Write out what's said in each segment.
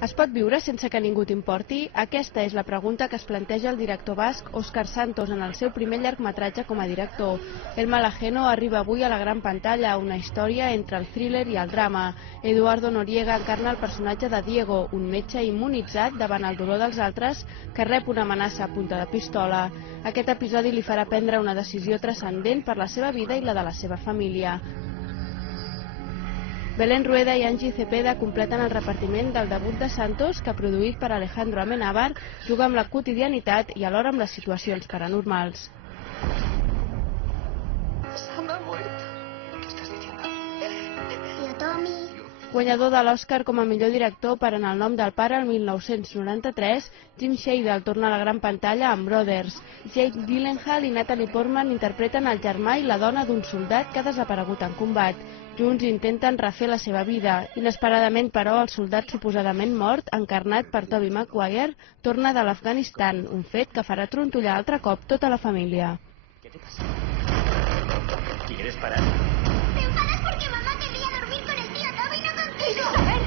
Es pot viure sense que ningú t'importi? Aquesta és la pregunta que es planteja el director basc Óscar Santos en el seu primer llargmetratge com a director. El Malajeno arriba avui a la gran pantalla, una història entre el thriller i el drama. Eduardo Noriega encarna el personatge de Diego, un metge immunitzat davant el dolor dels altres que rep una amenaça a punta de pistola. Aquest episodi li farà prendre una decisió transcendent per la seva vida i la de la seva família. Belén Rueda i Angie Cepeda completen el repartiment del debut de Santos, que, produït per Alejandro Amenábar, juga amb la quotidianitat i alhora amb les situacions paranormals. Guanyador de l'Oscar com a millor director per En el nom del pare el 1993, Jim Shadell torna a la gran pantalla amb Brothers. Jake Gyllenhaal i Natalie Portman interpreten el germà i la dona d'un soldat que ha desaparegut en combat. Junts intenten refer la seva vida. Inesperadament, però, el soldat suposadament mort, encarnat per Tobey Maguire, torna de l'Afganistan, un fet que farà trontollar altre cop tota la família. ¿Qué te pasa? ¿Quieres parar? ¿Te enfadas porque mamá querría dormir con el tío Tobey, no contigo?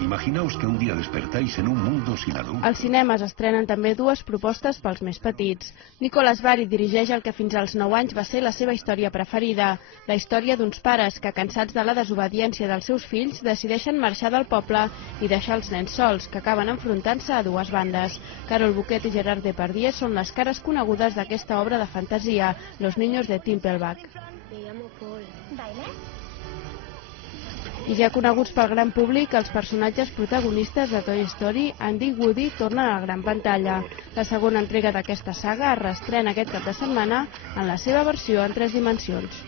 Imaginaos que un día despertáis en un mundo sin adultos. Als cinemes estrenen també dues propostes pels més petits. Nicolas Bari dirigeix el que fins als 9 anys va ser la seva història preferida, la història d'uns pares que, cansats de la desobediència dels seus fills, decideixen marxar del poble i deixar els nens sols, que acaben enfrontant-se a dues bandes. Carol Bouquet i Gerard Depardieu són les cares conegudes d'aquesta obra de fantasia, Los niños de Timpelbach. Me llamo Paul. ¿Bailes? I ja coneguts pel gran públic, els personatges protagonistes de Toy Story, Andy i Woody, tornen a la gran pantalla. La segona entrega d'aquesta saga es reestrena aquest cap de setmana en la seva versió en 3 dimensions.